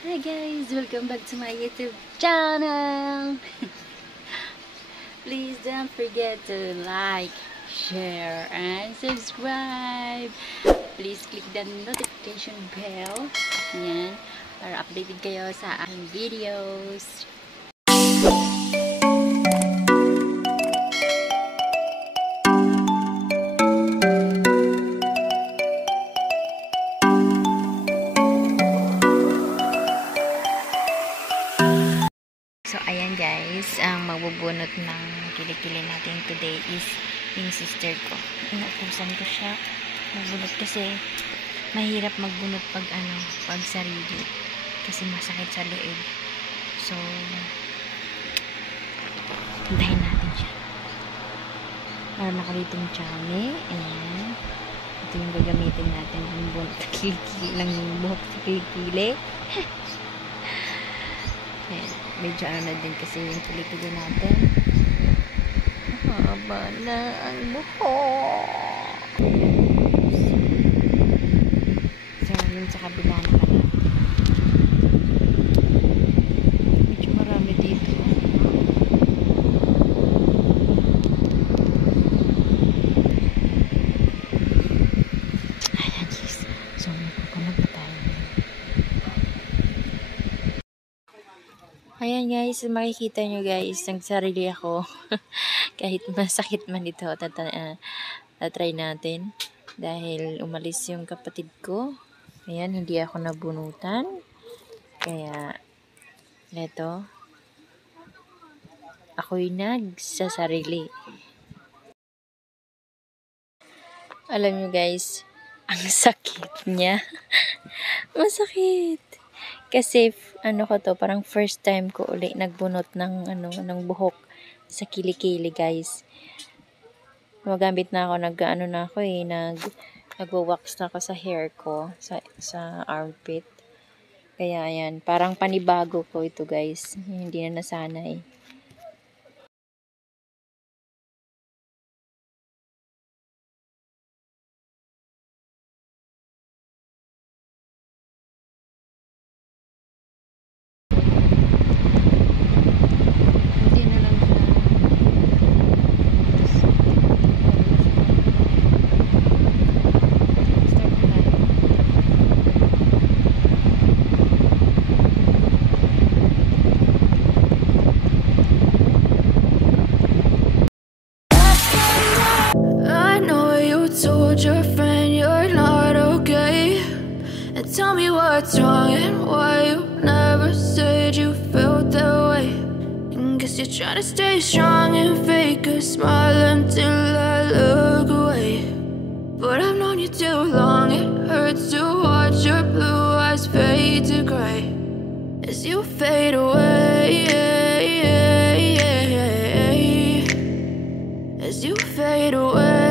Hi guys! Welcome back to my YouTube channel! Please don't forget to like, share, and subscribe! Please click the notification bell. Yan, para updated kayo sa aking videos. So, ayan guys, ang magbubunot ng kilikili natin today is yung sister ko. Inutusan ko siya magbunot kasi mahirap magbunot pag sarili. Kasi masakit sa loob. So, hintayin natin siya. Para nakaritong chami. Ayan. Ito yung gagamitin natin ng bunot ng buhok sa kilikili. Ayan. Medyo na din kasi yung kilikili natin. Haba na ang buhok. So, yun sa kabila na pala. Medyo marami dito. Ayan, yes. So, magkukunod pa tayo. Ayan guys, makikita nyo guys, nagsarili ako. Kahit masakit man ito, tatry natin. Dahil umalis yung kapatid ko. Ayan, hindi ako nabunutan. Kaya, eto, ako'y nagsasarili. Alam nyo guys, ang sakit niya. Masakit. Kasi ko to, parang first time ko uli nagbunot ng ng buhok sa kilikili guys. Magamit na ako, nagwo-wax na ako sa hair ko, sa armpit. Kaya ayan, parang panibago ko ito guys. Hindi na nasanay. Your friend you're not okay, and tell me what's wrong and why you never said you felt that way. And guess you're trying to stay strong and fake a smile until I look away. But I've known you too long, it hurts to watch your blue eyes fade to gray as you fade away, as you fade away.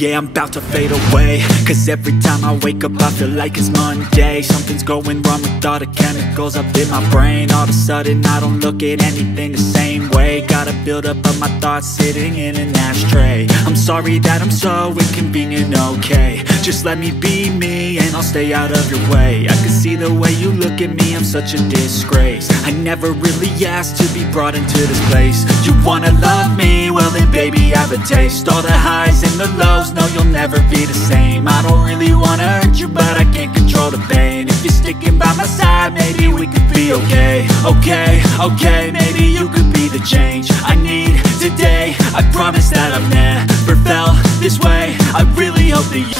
Yeah, I'm about to fade away, cause every time I wake up I feel like it's Monday. Something's going wrong with all the chemicals up in my brain. All of a sudden I don't look at anything the same way. Got a build up of my thoughts sitting in an ashtray. I'm sorry that I'm so inconvenient, okay. Just let me be me and I'll stay out of your way. I can see the way you look at me, I'm such a disgrace. I never really asked to be brought into this place. You wanna love me? Well then baby I have a taste. All the highs and the lows, no, you'll never be the same. I don't really wanna hurt you, but I can't control the pain. If you're sticking by my side, maybe we could be okay. Okay, maybe you could be the change I need today. I promise that I've never felt this way. I really hope that you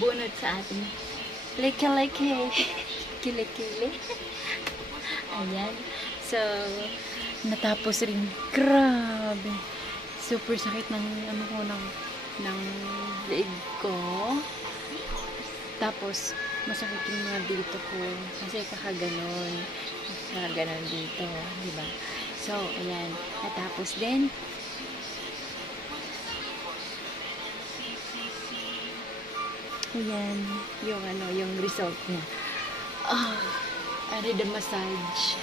bunot sa ating leke-leke. Kili-kili. Ayan. So, natapos rin. Grabe. Super sakit ng ng leeg ko. Tapos, masakit yung mga dito ko. Kasi kakaganon. Kakaganon dito. Diba? So, ayan. Natapos din. Ayan. Yung result niya. Ari the massage.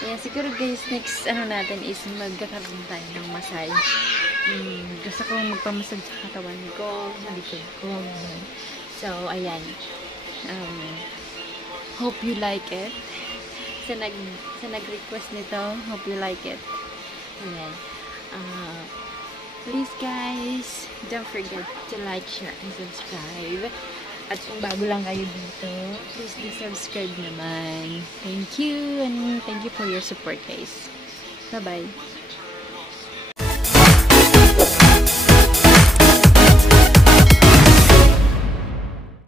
Ayan, siguro guys, next natin is magkakaroon tayo ng massage. Gusto ko magpamassage sa katawan ko, sa likod ko. So, ayan. Hope you like it. Sa nag-request nito, hope you like it. Ayan. Please guys, don't forget to like, share, and subscribe. At kung bago lang kayo dito, please do subscribe naman. Thank you, and thank you for your support guys. Bye-bye.